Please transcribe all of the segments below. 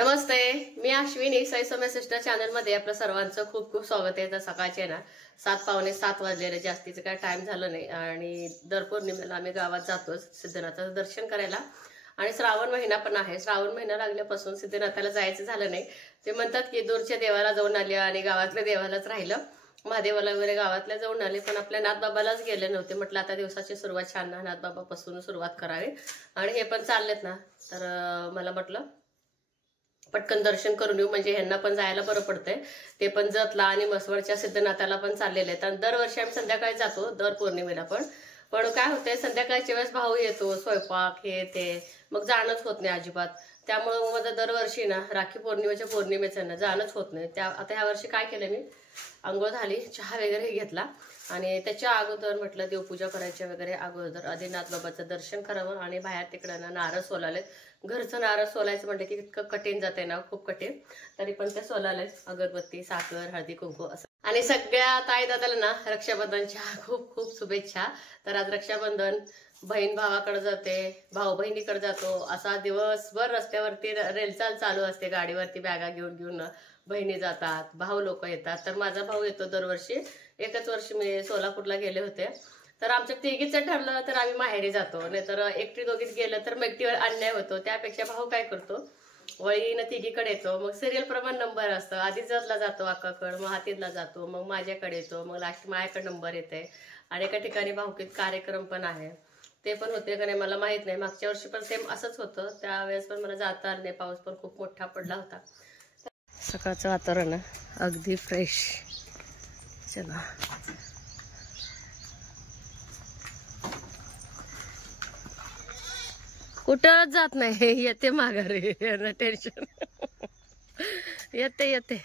नमस्ते, मी अश्विनी साई सौम्य sister channel मध्ये आपल्या सर्वांचं खूप खूप स्वागत आहे। तर सकाळचे ना 7:15 वाजलेले, जास्तीचं काय टाइम झालं नाही आणि दर पौर्णिमेला आम्ही गावात जातोच सिद्धनाथाचं दर्शन करायला। आणि श्रावण महिना पण आहे, श्रावण महिना लागल्यापासून सिद्धनाथाला जायचं झालं नाही। ते म्हणतात की दूरच्या देवाला जाऊन आले आणि गावातल्या देवालाच राहिलं, महादेवाला वगैरे गावातल्या जाऊन आले पण आपल्या नाथबाबालाच गेले नव्हते। म्हटलं आता दिवसाची सुरुवात छान नाथबाबापासून सुरुवात करावी आणि हे पण चाललेत ना, तर मला म्हटलं पटकन दर्शन करून येऊ, म्हणजे ह्यांना पण जायला बरं पडतंय। ते पण जतला आणि मसवडच्या सिद्धनाथाला पण चाललेले आहेत आणि दरवर्षी आम्ही संध्याकाळी जातो दर पौर्णिमेला पण काय होतंय संध्याकाळच्या वेळेस भाऊ येतो, स्वयंपाक हे ते, मग जाणंच होत नाही अजिबात। त्यामुळे माझं दरवर्षी ना राखी पौर्णिमेच्या पौर्णिमेचं ना जाणंच होत नाही। आता ह्या वर्षी काय केलं, मी आंघोळ झाली, चहा वगैरे घेतला आणि त्याच्या अगोदर म्हटलं देवपूजा करायच्या वगैरे अगोदर आधी नाथबाबाचं दर्शन करावं आणि बाहेर तिकडं ना नारळ सोलाले। घरचं नारळ सोलायचं म्हटलं की इतकं कठीण जाते ना, खूप कठीण, तरी पण ते सोलाले, अगरबत्ती, साखर, हळदी कुंकू असं। आणि सगळ्या ताई दादाला ना रक्षाबंधनच्या खूप खूप शुभेच्छा। तर आज रक्षाबंधन, बहीण भावाकडे जाते, भाऊ बहिणीकडे जातो, असा दिवसभर रस्त्यावरती रेलचाल चालू असते, गाडीवरती बॅगा घेऊन घेऊन बहिणी जातात, भाऊ लोक येतात। तर माझा भाऊ येतो दरवर्षी, एकच वर्षी मी सोलापूरला गेले होते, तर आमच्या तिघीचं ठरलं तर आम्ही माहेरी जातो, नाहीतर एकटी दोघीत गेलं तर एकटीवर अन्याय होतो। त्यापेक्षा भाऊ काय करतो, वळीनं तिघीकडे येतो, मग सिरियल प्रमाण नंबर असतं, आधी जतला जातो अक्काकडे, मग हातीतला जातो, मग माझ्याकडे येतो, मग लास्ट माझ्याकडे नंबर येते। आणि एका ठिकाणी भाऊकीत कार्यक्रम पण आहे, ते पण होते का नाही मला माहित नाही। मागच्या वर्षी पण सेम असंच होतं, त्यावेळेस पण मला जाता आलं नाही, पाऊस पण खूप मोठा पडला होता। सकाळचं वातावरण अगदी फ्रेश। चला कुठं जात नाही, येते माघारी, टेन्शन येते।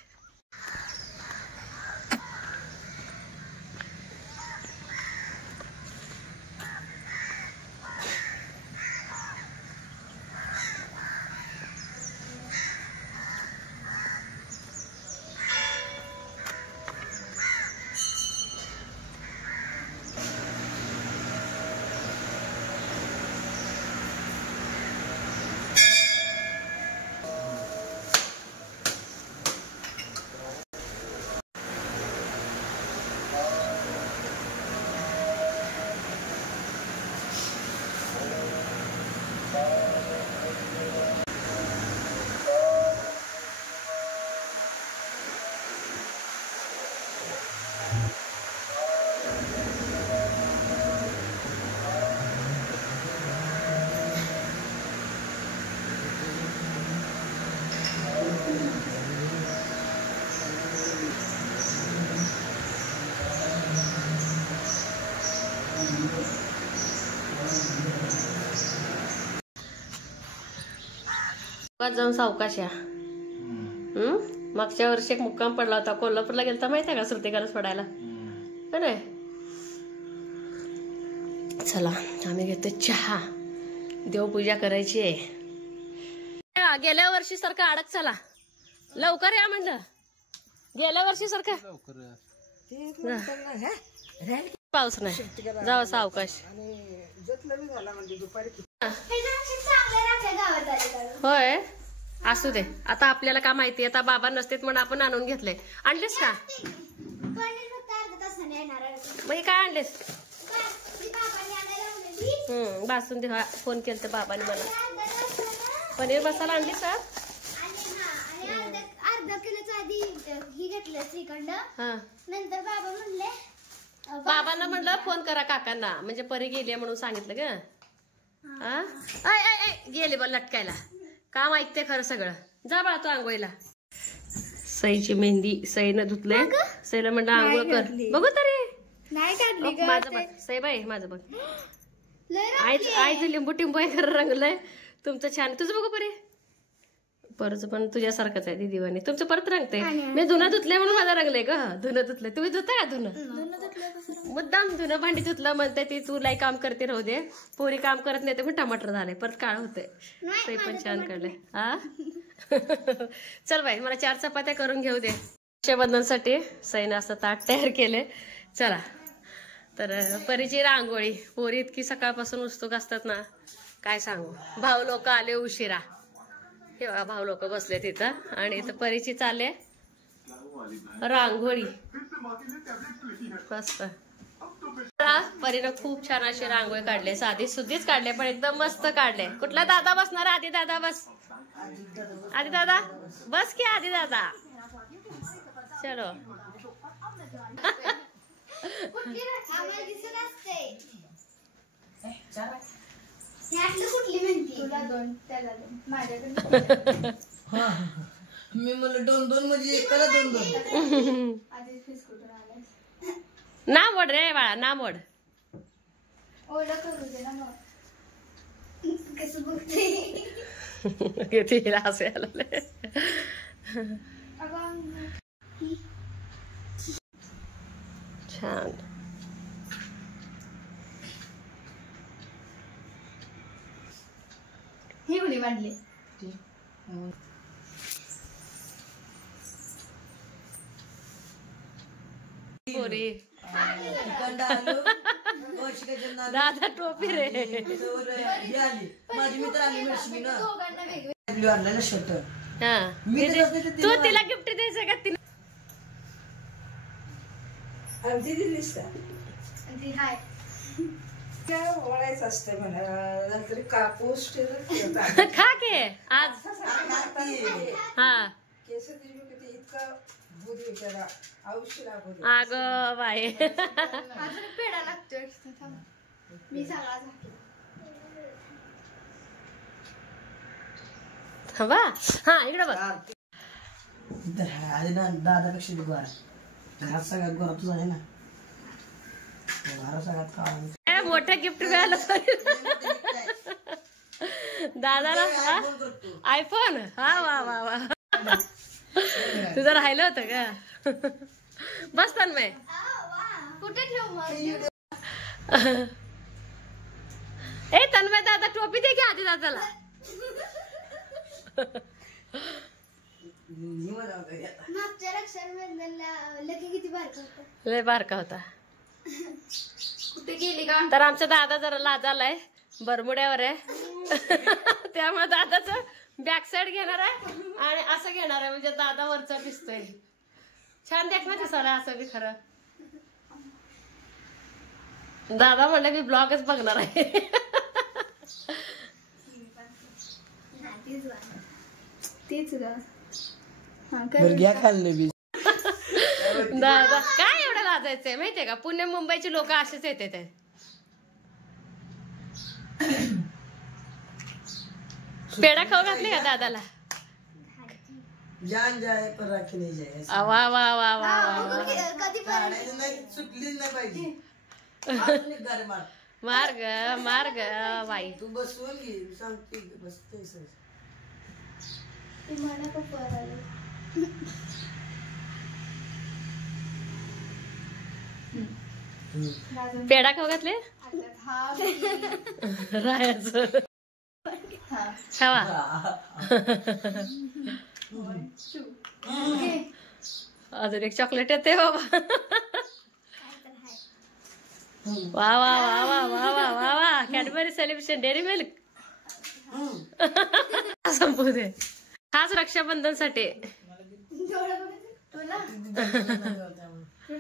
जाऊन सावकाश या। मागच्या वर्षी एक मुक्काम पडला होता, कोल्हापूरला गेलता माहिती आहे का, श्रुतिकाला सोडायला, हो ना। चला आम्ही घेतो चहा, देवपूजा करायची आहे। गेल्या वर्षी सारखं अडक, चला लवकर या म्हणलं, गेल्या वर्षी सारखं पाऊस नाही, जाऊ सावकाश। होय असू दे, आता आपल्याला काय माहिती, आता बाबा नसतेत म्हणून आपण आणून घेतलंय। आणलेस का मग काय आणलेस? बासुंदी, फोन केलते बाबाने मला, पनीर मसाला आणलीस का? अर्धा किलोचा आधी ही घेतलं श्रीखंड, नंतर बाबा म्हणले, बाबांना म्हणलं फोन करा काकांना, म्हणजे परी गेली म्हणून सांगितलं ग। गेले बघ लटकायला, काम ऐकते खरं सगळं। जा बाळा तू आंघोळीला। सईची मेहंदी सईनं धुतले, सईला म्हणलं आंघोळ कर, बघू तरी माझं बघ, सई बाई माझं बघ, आईचं लिंबू टिंबू खरं रंगलंय, तुमचं छान, तुझं बघू परी, परत पण तुझ्यासारखंच आहे दिदीवानी, तुमचं परत रंगतंय। मी धुणं धुतलंय म्हणून माझं रंगलंय ग, धुणं धुतलंय, तुम्ही धुता का धुणं? मुद्दाम धुणं भांडी धुतलं म्हणते ती, तू लाई काम करते राहू दे, पोरी काम करत नाही, ते पण टमाटर झालंय, परत काळ होतंय। ते पण छान काढलंय हा चल बाई मला 4 चपात्या करून घेऊ दे, रक्षाबंधनसाठी सईनं असं ताट तयार केले। चला तर परीची रांगोळी, पोरी इतकी सकाळपासून उत्सुक असतात ना काय सांगू, भाऊ लोक आले उशिरा, हे बघा भाऊ लोक बसले तिथं आणि इथं परीची चालले रांगोळी मस्त. परीनं खूप छान अशी रांगोळी काढले, साधी सुधीच काढले पण एकदम मस्त काढले. कुठला दादा बसणार? आधी दादा बस, आधी दादा बस की, आधी दादा चलो. कुठली म्हणते? तुला 2 त्याला 2 माझ्याकडे. मी मला 2-2 म्हणजे एकाला 2-2. आधी फिस्कुटून आलाय. ना मोड रे बाळा, ना मोड. ओला करू दे ना मग. कसं बघते किती हसू आलं. छान. ही कुणी बांधली? पोरी इकडं आलो, वर्षिकाच्या दादा टोपी रे. ही आली माझी मित्र आली मिरशी ना, दोघांना वेगळे. ब्लू आणला ना शर्ट. हा मी तर असते ते तू तिला गिफ्ट द्यायचं का? तिला आमची दिलीस का? ती हाय काय ओळायचं असते म्हणा, नंतर कापूस खा के आज. हा केस किती इतका भूत विचारा औषध लागत. अग बाय. अजून पेढा लागतोय. मी सगळा थांबा. हा इकडे बघ. आधी ना दादापेक्षा गोरा, घरात सगळ्यात गोरा तुझा आहे ना, घरात सगळ्यात का मोठं गिफ्ट मिळालं दादाला. आयफोन. हा वा वा वा. तुझं राहिलं होतं का? बस तन्मय. कुठे ठेवू मग? ए तन्मय दादा टोपी दे की आधी दादाला. मागच्या रक्षाबंधनला लकी किती बारका होता. लय बारका होता. कुठे गेली का? तर आमचा दादा जरा लाजालाय, बरमुड्यावर आहे. त्यामुळे दादाच बॅक साइड घेणार आहे आणि असं घेणार आहे, म्हणजे दादा वरचा दिसतोय. छान देख ना दिसायला असं बी. खरं दादा म्हणलं मी ब्लॉगच बघणार आहे. तेच घ्या खाल्लं बी. दादा काय एवढं लाजायचंय माहितीये का? पुणे मुंबईची लोक असेच येते ते. पेढा खाऊ घातले का दादाला? जान जाय पर राखी नाही जाय. वा वा वा वा. कधी सुटलीच नाही पाहिजे. अजून एक गाडी मार. मार्ग मार्ग बाई. तू बसवून घे, सांगते बसते. मला खूप बरं. पेढा खाऊ घातले रायाचं. खावा. अजून एक चॉकलेट येते बाबा. वा वा वा वा वा वा वा वा. Cadbury celebration dairy milk. संपू दे. खास रक्षाबंधन साठी. तुला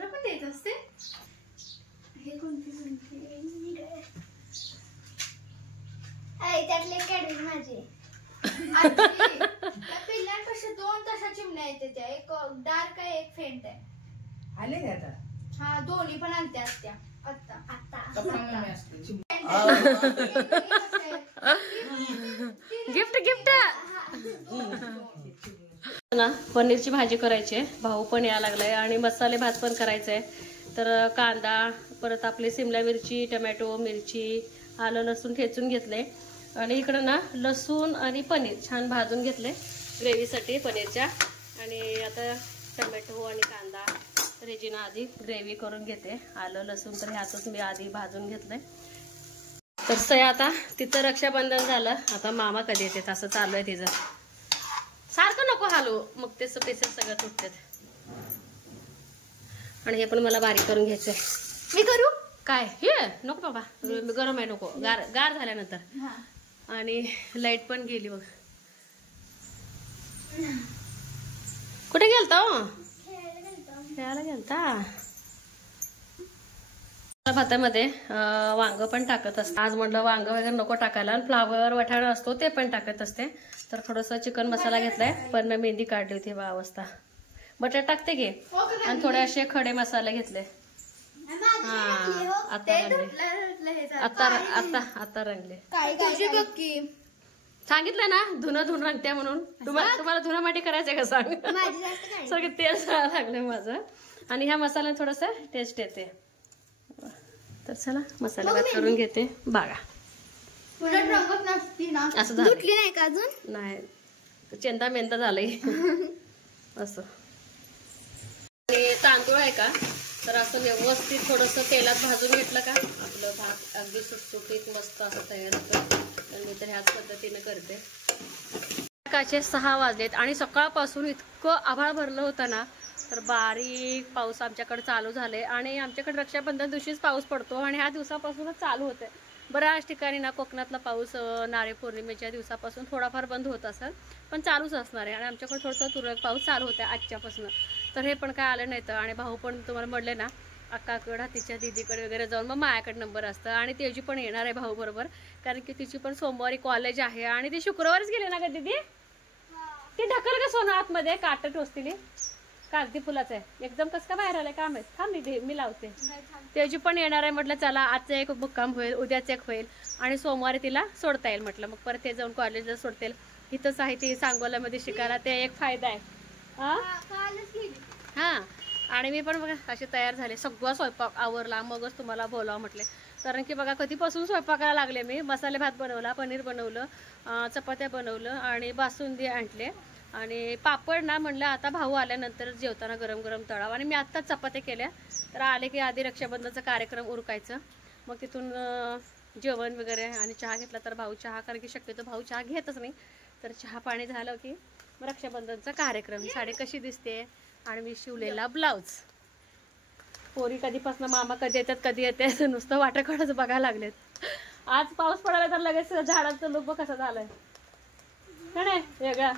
पण देत असते. हे कोणती त्यातले कॅडबरी माझे. पिल्लांपेक्षा 2 तशा चिमण्या येते त्या. एक डार्क आहे, एक फेंट आहे. आले का आता? हा दोन्ही पण आणते असत्या. आता गिफ्ट गिफ्ट ना. पनीरची भाजी करायची आहे, भाऊ पण यायला लागलाय आणि मसाले भात पण करायचंय. तर कांदा, परत आपली सिमला मिरची, टमॅटो, मिरची, आलं लसूण ठेचून घेतले आणि इकडं ना लसूण आणि पनीर छान भाजून घेतले ग्रेव्हीसाठी पनीरच्या. आणि आता टमॅटो आणि कांदा रेजिना आधी ग्रेव्ही करून घेते. आलं लसूण तर ह्यातच मी आधी भाजून घेतलंय. तर सय आता तिचं रक्षाबंधन झालं, आता मामा कधी येते असं चालू आहे तिचं. सारखं नको हालू, मग ते पीसेस सगळं तुटतात. आणि हे पण मला बारीक करून घ्यायचंय. मी करू काय? हे नको बाबा, गरम आहे, नको. गार गार झाल्यानंतर. आणि लाईट पण गेली बघ. कुठे गेलता हो? खेळायला गेलतो. खेळायला गेलता. भातामध्ये वांग पण टाकत असते. आज म्हटलं वांग वगैरे नको टाकायला, आणि फ्लावर वाटाणा असतो ते पण टाकत असते. तर थोडंसं चिकन मसाला घेतलाय, पण मेहंदी काढली होती 12 वाजता. बटाटा टाकते घे, आणि थोडे असे खडे मसाले घेतले. हा आता रंगले, आता रंगले. सांगितलं ना धुणं रंगते म्हणून. तुम्हाला धुणं माटी करायचंय का सांग. सगळं तेल लागलं माझं, आणि ह्या मसाल्याने थोडस टेस्ट येते. तर चला मसाला भात करून घेते. बघा असं झालं नाही का अजून? नाही, चेंदा मेंदा झालंय असं. आणि तांदूळ आहे का, तर असं व्यवस्थित थोडस तेलात भाजून घेतलं का आपलं भात अगदी सुटसुटीत मस्त असं तयार होतं. तर मी तर ह्याच पद्धतीने करते. सकाळचे 6 वाजलेत, आणि सकाळपासून इतकं आभाळ भरलं होतं ना, तर बारीक पाऊस आमच्याकडे चालू झाले. आणि आमच्याकडे रक्षाबंधन दिवशीच पाऊस पडतो, आणि ह्या दिवसापासूनच चालू होते. बऱ्याच ठिकाणी ना कोकणातला पाऊस नारळी पौर्णिमेच्या दिवसापासून थोडाफार बंद होत असेल, पण चालूच असणार आहे. आणि आमच्याकडे थोडंसं तुरळक पाऊस चालू होता आजच्यापासून. तर हे पण काय आलं नाही. तर आणि भाऊ पण तुम्हाला म्हणले ना, अक्काकडं तिच्या दीदीकडे वगैरे जाऊन मग माझ्याकडे नंबर असतं. आणि तेजी पण येणार आहे भाऊ बरोबर, कारण की तिची पण सोमवारी कॉलेज आहे. आणि ती शुक्रवारीच गेली ना का दीदी? ती ढकल का सोनं आतमध्ये काट टोचतील. कागदी फुलाचं आहे एकदम. कसं का बाहेर आलंय काम आहे. थांब मी लावते. तेजी पण येणार आहे. म्हटलं चला आजचं एक मुक्काम होईल, उद्याच एक होईल, आणि सोमवारी तिला सोडता येईल. म्हटलं मग परत ते जाऊन कॉलेजला सोडता येईल. इथंच आहे ती सांगोल्यामध्ये शिकायला, ते एक फायदा आहे. हा, आणि मी पण बघा अशी तयार झाले. सगळं स्वयंपाक आवरला, मगच तुम्हाला बोलावं म्हटले. कारण की बघा कधीपासून स्वयंपाकाला लागले मी. मसाले भात बनवला, पनीर बनवलं, चपात्या बनवलं, आणि बासुंदी आणले, आणि पापड ना म्हणलं आता भाऊ आल्यानंतर जेवताना गरम गरम तळावं. आणि मी आत्ताच चपात्या केल्या. तर आले की आधी रक्षाबंधनाचा कार्यक्रम उरकायचं, मग तिथून जेवण वगैरे, आणि चहा घेतला तर भाऊ चहा, कारण की शक्यतो भाऊ चहा घेतच नाही. तर चहा पाणी झालं की रक्षाबंधनचा कार्यक्रम. साडी कशी दिसते, आणि मी शिवलेला ब्लाऊज. पोरी कधीपासून मामा कधी येतात कधी येते नुसतं वाटाकडच बघायला लागलेत. आज पाऊस पडायला तर लगेच झाडाचं लुक कसा झालाय का नाही वेगळा.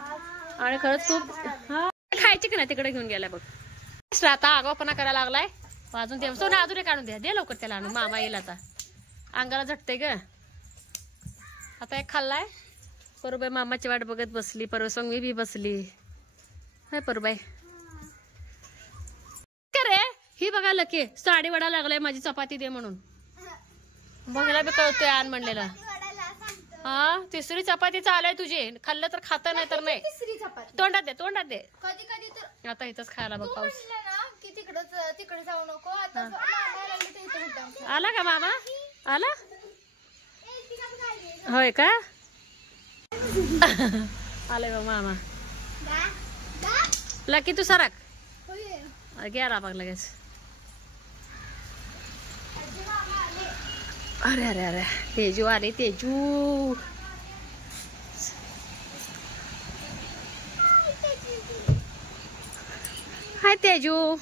आणि खरंच खूप हा खायची की नाही तिकडे घेऊन गेलाय बघ. आता आगावपणा करायला लागलाय. अजून ते सोनं अजून काढून द्या, दे लवकर त्याला आणून. मामा येईल आता. अंगाला झटते ग. आता एक खाल्लाय. परबाई मामाची वाट बघत बसली. परसंग मी बी बसली. हाय परबाई. रे ही बघा लकी साडी वडा लागलाय माझी चपाती दे म्हणून. बघायला बी कळतोय आण म्हणलेला. हा, तिसरी चपाती चालू आहे तुझी. खाल्लं तर खाता, नाही तर नाही. तोंडात दे, तोंडात दे. कधी कधी तर आता इथंच खायला बघ पाऊस. की तिकडे जाऊ नको. आता आला का मामा? आला होय का? आले बघ मामा. लकी तू सरक. गेला बघ लगेच. अरे अरे अरे तेजू आले. तेजू हाय तेजू.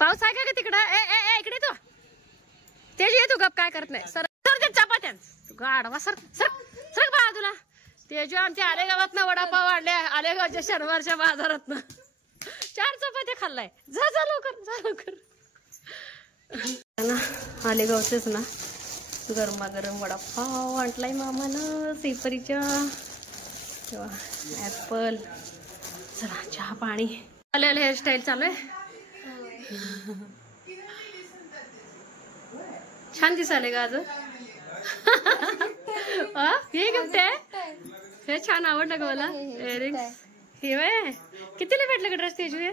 पाऊस आहे का तिकडं? ए ए इकडे तो तेजू येतो गप. काय करत नाही. सर सर चपात्या गाडवा. सर सर सर बाजूला. तेजू आमच्या आलेगावात वडापाव वाढले. आलेगावच्या शनिवारच्या बाजारात 4 चपात्या खाल्लाय. जा जा लवकर, जा लवकर. आलेगावचेच ना गरमागरम वडापाव आणलाय मामानं सीपरीच्या. ऍपल. चला चहा पाणी. आलेलं हेअरस्टाईल चालू आहे. छान दिसाले का अजून? हे गिफ्ट आहे. हे छान आवडलं का मला इयरिंग्स. हे वय कितीला भेटलं का ड्रेस तेजू? हे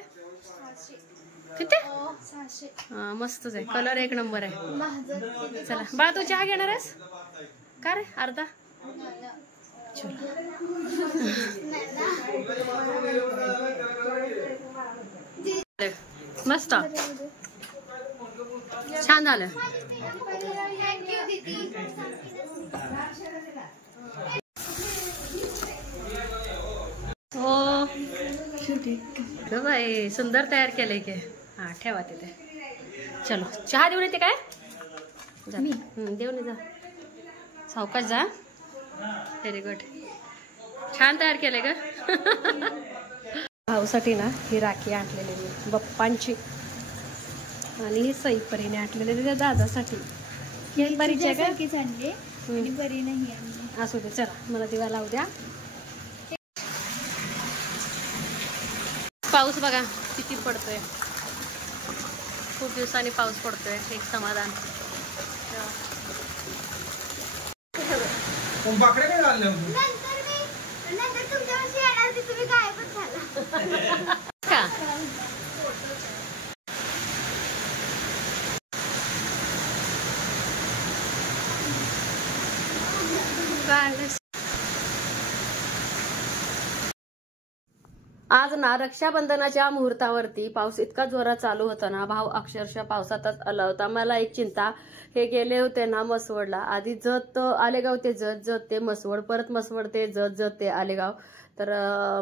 किती? हा मस्तच आहे. कलर एक नंबर आहे. चला बा तू चहा घेणार आहेस का रे? अर्धा. मस्त छान झालं. हो बाई सुंदर तयार केलंय की. हा ठेवा तिथे. चलो चहा देऊन येते काय? देऊन जा. सावकाश जा. Very good. छान तयार केलंय का? भाऊसाठी ना ही राखी आणलेली मी बप्पांची आणि ही सईपरीने आणलेली त्या दादासाठी. ही परीची आहे का? आणली आणि बरी नाही आणली. असू दे, चला मला दिवा लावू द्या. पाऊस बघा किती पडतोय, खूप दिवसांनी पाऊस पडतोय, एक समाधान. नंतर तुमच्या वर्षी येणार ती तुम्ही गायबच झाला का? आज ना रक्षाबंधनाच्या मुहूर्तावरती पाऊस इतका जोरात चालू होता ना, भाऊ अक्षरशः पावसातच आला होता. मला एक चिंता, हे गेले होते ना मसवडला, आधी जत आलेगाव ते जत ते मसवड, परत मसवड ते जत ते आलेगाव. तर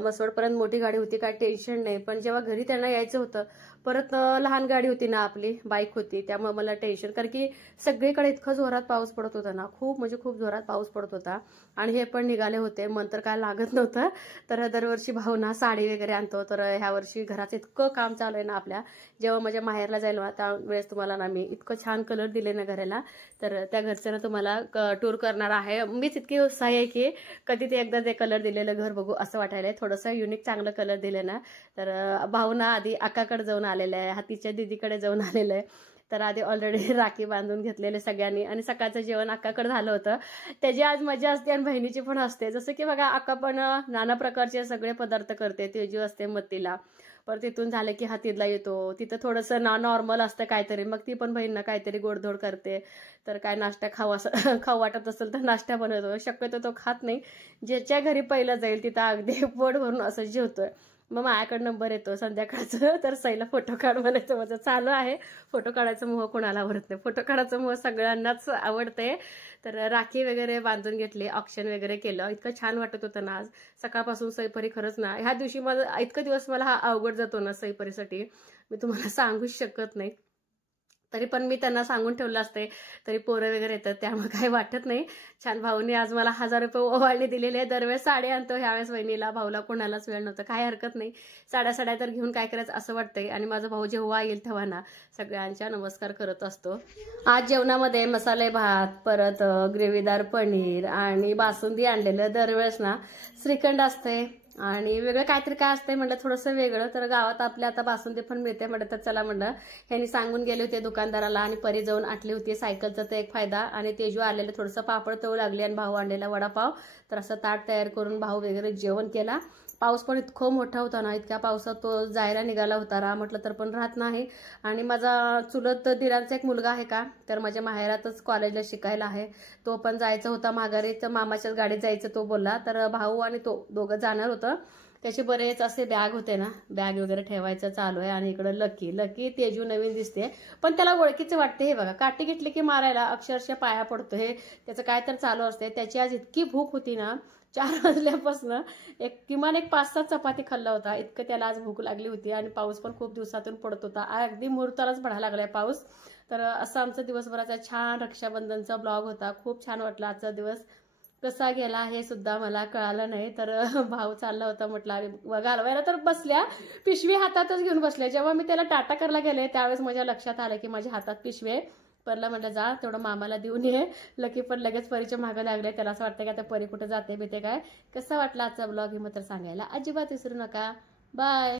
मसवडपर्यंत मोठी गाडी होती, काय टेन्शन नाही. पण जेव्हा घरी त्यांना यायचं होतं, परत लहान गाडी होती ना, आपली बाईक होती, त्यामुळे मला टेन्शन, कारण की सगळीकडे इतकं जोरात पाऊस पडत होता ना, खूप म्हणजे खूप जोरात पाऊस पडत होता. आणि हे पण निघाले होते, मन तर काय लागत नव्हतं. तर दरवर्षी भाऊ ना साडी वगैरे आणतो, तर ह्या वर्षी घराचं इतकं काम चालू आहे ना आपल्या, जेव्हा माझ्या माहेरला जाईल ना त्यावेळेस तुम्हाला ना मी इतकं छान कलर दिले ना घराला, तर त्या घरचं ना तुम्हाला टूर करणार आहे. मीच इतकी उत्साही आहे की कधी ते एकदा ते कलर दिलेलं घर बघू असं वाटायला. थोडंसं युनिक चांगलं कलर दिले ना. तर भाऊ ना आधी अक्काकडे जाऊन आलेलं आहे, हातीच्या दीदीकडे जाऊन आलेलं आहे. तर आधी ऑलरेडी राखी बांधून घेतलेले सगळ्यांनी, आणि सकाळचं जेवण अक्काकडे झालं होतं. त्याची आज मजा असते आणि बहिणीची पण असते. जसं की बघा, अक्का पण नाना प्रकारचे सगळे पदार्थ करते, तेजू असते मत्तीला, पर तिथून झालं की हातीला येतो, तिथं थोडंसं नॉर्मल असतं काहीतरी, मग ती पण बहीण काहीतरी गोडधोड करते. तर काय नाश्ता खाऊ वाटत असेल तर नाश्ता बनवतो, शक्यतो तो खात नाही. ज्याच्या घरी पहिलं जाईल तिथं अगदी पोट भरून असं जेवतोय. मग माझ्याकडे नंबर येतो संध्याकाळचं, तर सईला फोटो काढ म्हणायचं. माझं चालू आहे, फोटो काढायचं मोह कोणाला आवडत नाही, फोटो काढायचं मोह सगळ्यांनाच आवडते. तर राखी वगैरे बांधून घेतली, ऑक्शन वगैरे केलं, इतकं छान वाटत होतं ना आज सकाळपासून. सईपरी खरंच ना, ह्या दिवशी माझं इतकं दिवस मला हा अवघड जातो ना सईपरीसाठी, मी तुम्हाला सांगूच शकत नाही. तरी पण मी त्यांना सांगून ठेवलं असते, तरी पोरं वगैरे येतात त्यामुळे काही वाटत नाही. छान भाऊनी आज मला 1000 रुपये ओवाळणी दिलेले आहे. दरवेळेस साडी आणतो, ह्यावेळेस वहिनीला भाऊला कोणालाच वेळ नव्हता. काही हरकत नाही, साड्या तर घेऊन काय करायचं असं वाटतंय. आणि माझा भाऊ जेव्हा येईल तेव्हा ना सगळ्यांच्या नमस्कार करत असतो. आज जेवणामध्ये मसाले भात, परत ग्रेव्हीदार पनीर आणि बासुंदी आणलेलं. दरवेळेस ना श्रीखंड असते आणि वेगळं काहीतरी काय असतंय म्हटलं, थोडंसं वेगळं. तर गावात आपल्या आता बासुंदी पण मिळते म्हटलं, तर चला म्हणलं. ह्यांनी सांगून गेले होते दुकानदाराला, आणि परी जाऊन आटली होती सायकलचा, तर एक फायदा. आणि तेजू आलेलं थोडंसं पापड तळू लागले, आणि भाऊ आणलेला वडापाव. तर असं ताट तयार करून भाऊ वगैरे जेवण केला. पाऊस पण इतकं मोठा होता ना, इतक्या पावसात तो जायला निघाला होता. राहा म्हटलं तर पण राहत नाही. आणि माझा चुलत दिरांचा एक मुलगा आहे का, तर माझ्या माहेरातच कॉलेजला शिकायला आहे, तो पण जायचा होता माघारी, तर मामाच्याच गाडीत जायचं तो बोलला. तर भाऊ आणि तो दोघं जाणार होतं. त्याचे बरेच असे बॅग होते ना, बॅग वगैरे ठेवायचं चालू आहे. आणि इकडं लकी तेजू नवीन दिसते, पण त्याला ओळखीचे वाटते. हे बघा, काठी घेतली की मारायला अक्षरशः पाया पडतो. हे त्याचं काय तर चालू असते. त्याची आज इतकी भूक होती ना, 4 वाजल्यापासून किमान एक 5-7 चपाती खाल्ला होता, इतकं त्याला आज भूक लागली होती. आणि पाऊस पण खूप दिवसातून पडत होता, अगदी मुहूर्तालाच पडायला लागलाय पाऊस. तर असा आमचा दिवसभराचा छान रक्षाबंधनचा ब्लॉग होता. खूप छान वाटला. आजचा दिवस कसा गेला हे सुद्धा मला कळालं नाही. तर भाऊ चालला होता म्हटलं, आम्ही घालवायला तर बसल्या, पिशवी हातातच घेऊन बसल्या. जेव्हा मी त्याला टाटा करायला गेले त्यावेळेस माझ्या लक्षात आलं की माझ्या हातात पिशवी आहे. परला म्हटलं जा तेवढं मामाला देऊन ये. लकी पण लगेच परीच्या मागं लागले. त्याला असं वाटतं की आता परी कुठे जाते बिते काय. कसा वाटला आजचा ब्लॉग हे मात्र सांगायला अजिबात विसरू नका. बाय.